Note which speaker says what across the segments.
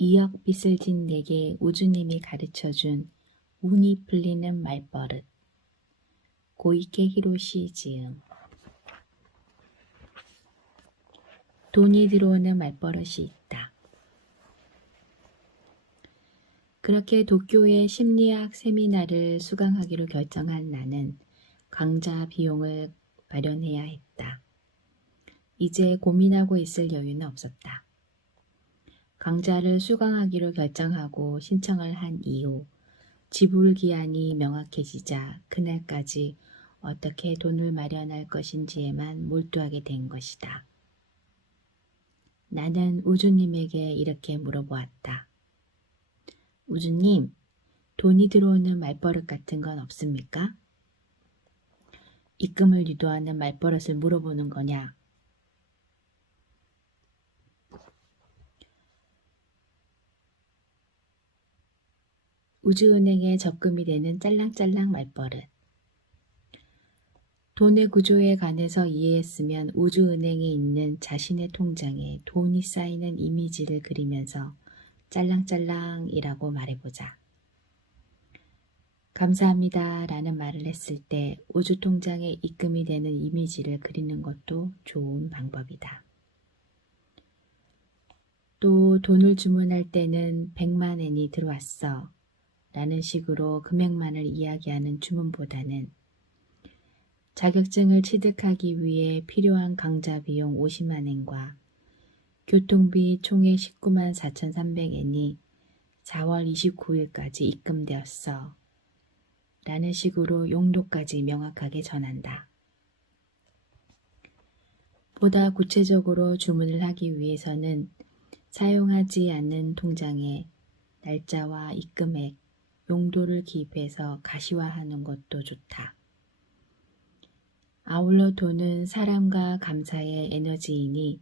Speaker 1: 2억 빚을 진 내게 우주님이 가르쳐준 운이 풀리는 말버릇. 고이케 히로시 지음. 돈이 들어오는 말버릇이 있다. 그렇게 도쿄의 심리학 세미나를 수강하기로 결정한 나는 강좌 비용을 마련해야 했다. 이제 고민하고 있을 여유는 없었다. 강좌를 수강하기로 결정하고 신청을 한 이후 지불 기한이 명확해지자 그날까지 어떻게 돈을 마련할 것인지에만 몰두하게 된 것이다. 나는 우주님에게 이렇게 물어보았다. 우주님, 돈이 들어오는 말버릇 같은 건 없습니까? 입금을 유도하는 말버릇을 물어보는 거냐? 우주은행에 적금이 되는 짤랑짤랑 말버릇. 돈의 구조에 관해서 이해했으면 우주은행에 있는 자신의 통장에 돈이 쌓이는 이미지를 그리면서 짤랑짤랑이라고 말해보자. 감사합니다 라는 말을 했을 때 우주 통장에 입금이 되는 이미지를 그리는 것도 좋은 방법이다. 또 돈을 주문할 때는 100만 엔이 들어왔어 라는 식으로 금액만을 이야기하는 주문보다는 자격증을 취득하기 위해 필요한 강좌 비용 50만 엔과 교통비 총액 19만 4,300엔이 4월 29일까지 입금되었어. 라는 식으로 용도까지 명확하게 전한다. 보다 구체적으로 주문을 하기 위해서는 사용하지 않는 통장에 날짜와 입금액, 용도를 기입해서 가시화하는 것도 좋다. 아울러 돈은 사람과 감사의 에너지이니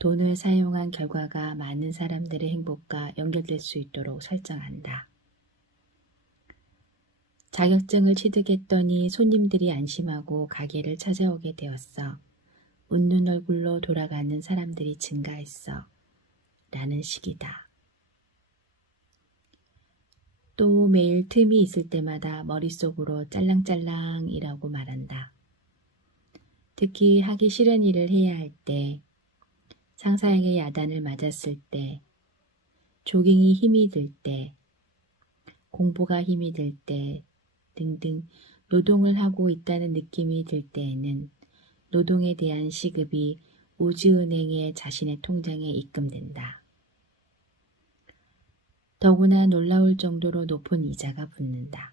Speaker 1: 돈을 사용한 결과가 많은 사람들의 행복과 연결될 수 있도록 설정한다. 자격증을 취득했더니 손님들이 안심하고 가게를 찾아오게 되었어. 웃는 얼굴로 돌아가는 사람들이 증가했어. 라는 식이다. 또 매일 틈이 있을 때마다 머릿속으로 짤랑짤랑이라고 말한다. 특히 하기 싫은 일을 해야 할 때, 상사에게 야단을 맞았을 때, 조깅이 힘이 들 때, 공부가 힘이 들 때, 등등 노동을 하고 있다는 느낌이 들 때에는 노동에 대한 시급이 우주은행의 자신의 통장에 입금된다. 더구나 놀라울 정도로 높은 이자가 붙는다.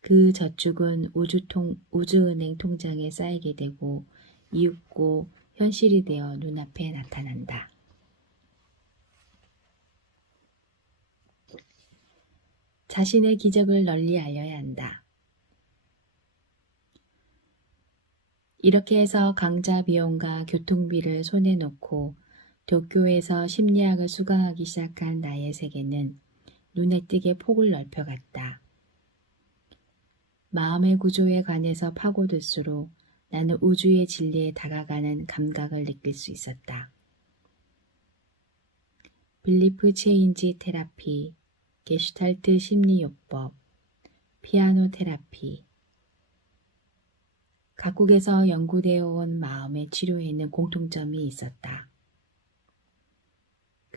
Speaker 1: 그 저축은 우주통, 우주은행 통장에 쌓이게 되고 이윽고 현실이 되어 눈앞에 나타난다. 자신의 기적을 널리 알려야 한다. 이렇게 해서 강좌 비용과 교통비를 손에 놓고 도쿄에서 심리학을 수강하기 시작한 나의 세계는 눈에 띄게 폭을 넓혀갔다. 마음의 구조에 관해서 파고들수록 나는 우주의 진리에 다가가는 감각을 느낄 수 있었다. 빌리프 체인지 테라피, 게슈탈트 심리요법, 피아노 테라피. 각국에서 연구되어 온 마음의 치료에는 공통점이 있었다.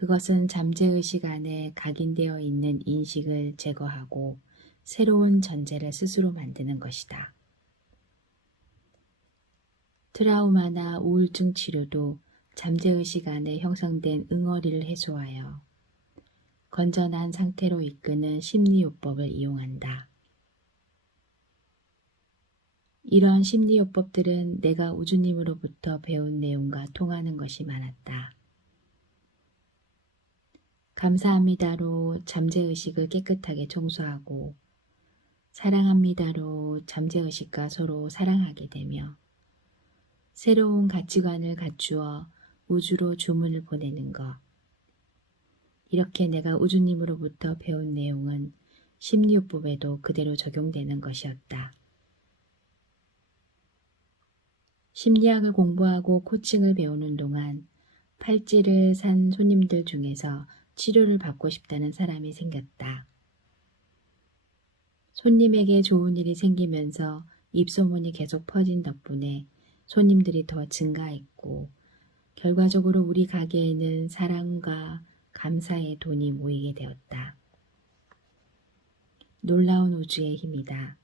Speaker 1: 그것은 잠재의식 안에 각인되어 있는 인식을 제거하고 새로운 전제를 스스로 만드는 것이다. 트라우마나 우울증 치료도 잠재의식 안에 형성된 응어리를 해소하여 건전한 상태로 이끄는 심리요법을 이용한다. 이러한 심리요법들은 내가 우주님으로부터 배운 내용과 통하는 것이 많았다. 감사합니다로 잠재의식을 깨끗하게 청소하고 사랑합니다로 잠재의식과 서로 사랑하게 되며 새로운 가치관을 갖추어 우주로 주문을 보내는 것. 이렇게 내가 우주님으로부터 배운 내용은 심리요법에도 그대로 적용되는 것이었다. 심리학을 공부하고 코칭을 배우는 동안 팔찌를 산 손님들 중에서 치료를 받고 싶다는 사람이 생겼다. 손님에게 좋은 일이 생기면서 입소문이 계속 퍼진 덕분에 손님들이 더 증가했고, 결과적으로 우리 가게에는 사랑과 감사의 돈이 모이게 되었다. 놀라운 우주의 힘이다.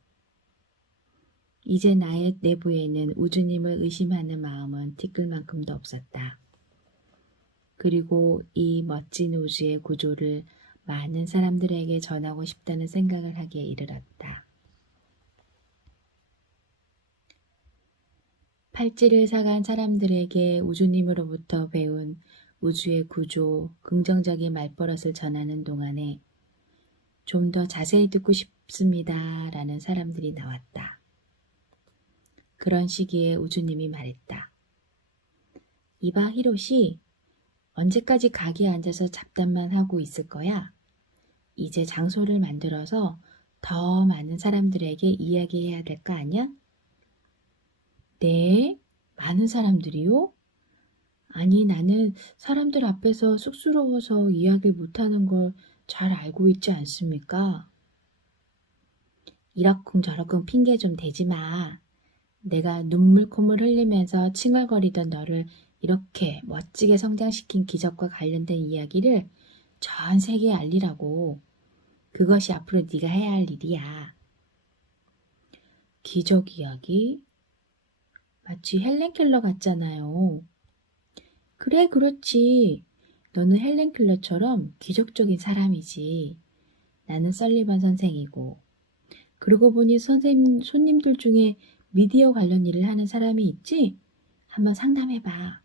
Speaker 1: 이제 나의 내부에는 우주님을 의심하는 마음은 티끌만큼도 없었다. 그리고 이 멋진 우주의 구조를 많은 사람들에게 전하고 싶다는 생각을 하기에 이르렀다. 팔찌를 사간 사람들에게 우주님으로부터 배운 우주의 구조, 긍정적인 말버릇을 전하는 동안에 좀 더 자세히 듣고 싶습니다. 라는 사람들이 나왔다. 그런 시기에 우주님이 말했다. 이봐, 히로시. 언제까지 가게에 앉아서 잡담만 하고 있을 거야? 이제 장소를 만들어서 더 많은 사람들에게 이야기해야 될 거 아니야? 네? 많은 사람들이요? 아니, 나는 사람들 앞에서 쑥스러워서 이야기를 못하는 걸 잘 알고 있지 않습니까? 이러쿵저러쿵 핑계 좀 대지 마. 내가 눈물 콧물 흘리면서 칭얼거리던 너를 이렇게 멋지게 성장시킨 기적과 관련된 이야기를 전 세계에 알리라고. 그것이 앞으로 네가 해야 할 일이야. 기적 이야기? 마치 헬렌 켈러 같잖아요. 그래, 그렇지. 너는 헬렌 켈러처럼 기적적인 사람이지. 나는 썰리반 선생이고. 그러고 보니 선생님, 손님들 중에 미디어 관련 일을 하는 사람이 있지? 한번 상담해봐.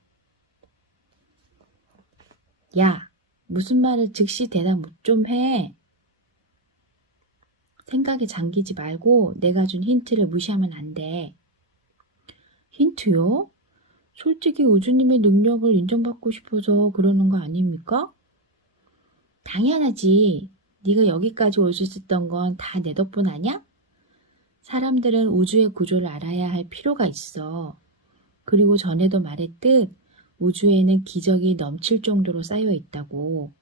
Speaker 1: 야, 무슨 말을 즉시 대답 좀 해. 생각에 잠기지 말고 내가 준 힌트를 무시하면 안 돼. 힌트요? 솔직히 우주님의 능력을 인정받고 싶어서 그러는 거 아닙니까? 당연하지. 네가 여기까지 올 수 있었던 건 다 내 덕분 아니야? 사람들은 우주의 구조를 알아야 할 필요가 있어. 그리고 전에도 말했듯 우주에는 기적이 넘칠 정도로 쌓여 있다고.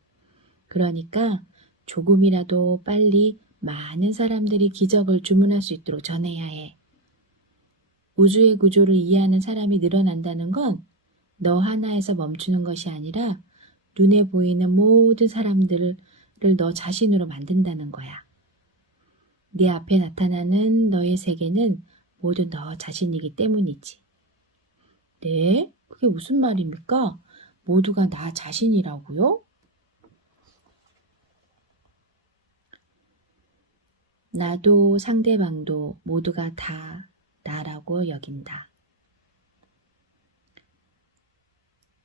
Speaker 1: 그러니까 조금이라도 빨리 많은 사람들이 기적을 주문할 수 있도록 전해야 해. 우주의 구조를 이해하는 사람이 늘어난다는 건 너 하나에서 멈추는 것이 아니라 눈에 보이는 모든 사람들을 너 자신으로 만든다는 거야. 네 앞에 나타나는 너의 세계는 모두 너 자신이기 때문이지. 네? 그게 무슨 말입니까? 모두가 나 자신이라고요? 나도 상대방도 모두가 다 나라고 여긴다.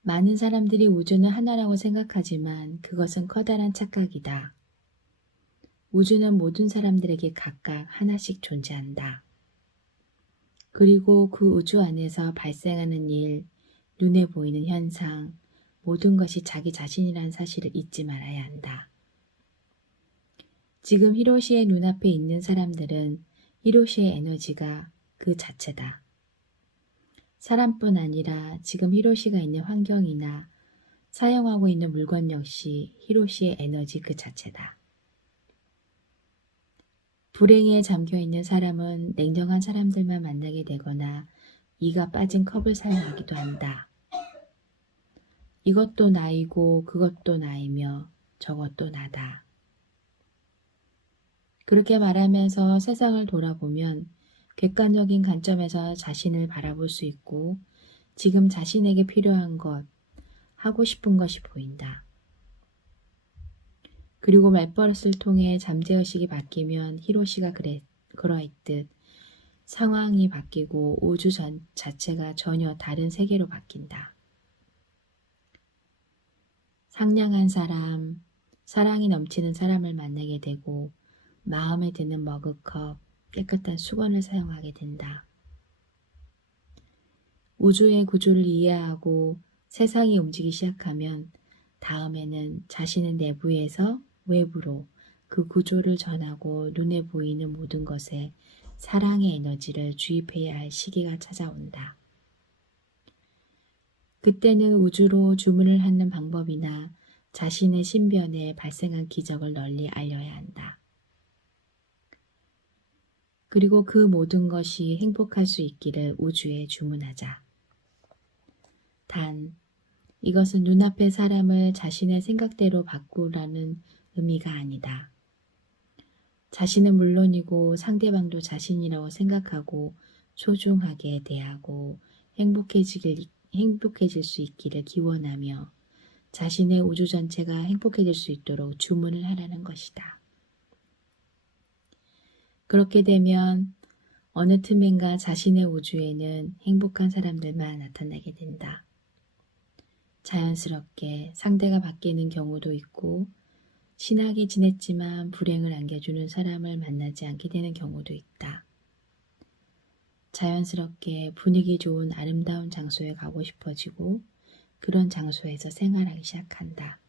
Speaker 1: 많은 사람들이 우주는 하나라고 생각하지만 그것은 커다란 착각이다. 우주는 모든 사람들에게 각각 하나씩 존재한다. 그리고 그 우주 안에서 발생하는 일, 눈에 보이는 현상, 모든 것이 자기 자신이라는 사실을 잊지 말아야 한다. 지금 히로시의 눈앞에 있는 사람들은 히로시의 에너지가 그 자체다. 사람뿐 아니라 지금 히로시가 있는 환경이나 사용하고 있는 물건 역시 히로시의 에너지 그 자체다. 불행에 잠겨 있는 사람은 냉정한 사람들만 만나게 되거나 이가 빠진 컵을 사용하기도 한다. 이것도 나이고 그것도 나이며 저것도 나다. 그렇게 말하면서 세상을 돌아보면 객관적인 관점에서 자신을 바라볼 수 있고 지금 자신에게 필요한 것, 하고 싶은 것이 보인다. 그리고 말버릇을 통해 잠재의식이 바뀌면 히로시가 그래, 그러했듯 상황이 바뀌고 우주 전, 자체가 전혀 다른 세계로 바뀐다. 상냥한 사람, 사랑이 넘치는 사람을 만나게 되고 마음에 드는 머그컵, 깨끗한 수건을 사용하게 된다. 우주의 구조를 이해하고 세상이 움직이기 시작하면 다음에는 자신의 내부에서 외부로 그 구조를 전하고 눈에 보이는 모든 것에 사랑의 에너지를 주입해야 할 시기가 찾아온다. 그때는 우주로 주문을 하는 방법이나 자신의 신변에 발생한 기적을 널리 알려야 한다. 그리고 그 모든 것이 행복할 수 있기를 우주에 주문하자. 단, 이것은 눈앞의 사람을 자신의 생각대로 바꾸라는 의미가 아니다. 자신은 물론이고 상대방도 자신이라고 생각하고 소중하게 대하고 행복해지길, 행복해질 수 있기를 기원하며 자신의 우주 전체가 행복해질 수 있도록 주문을 하라는 것이다. 그렇게 되면 어느 틈엔가 자신의 우주에는 행복한 사람들만 나타나게 된다. 자연스럽게 상대가 바뀌는 경우도 있고 친하게 지냈지만 불행을 안겨주는 사람을 만나지 않게 되는 경우도 있다. 자연스럽게 분위기 좋은 아름다운 장소에 가고 싶어지고 그런 장소에서 생활하기 시작한다.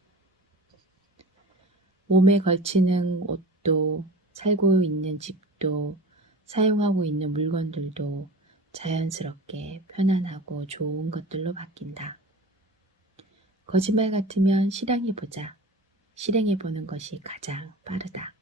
Speaker 1: 몸에 걸치는 옷도 살고 있는 집도 사용하고 있는 물건들도 자연스럽게 편안하고 좋은 것들로 바뀐다. 거짓말 같으면 실행해보자. 실행해보는 것이 가장 빠르다.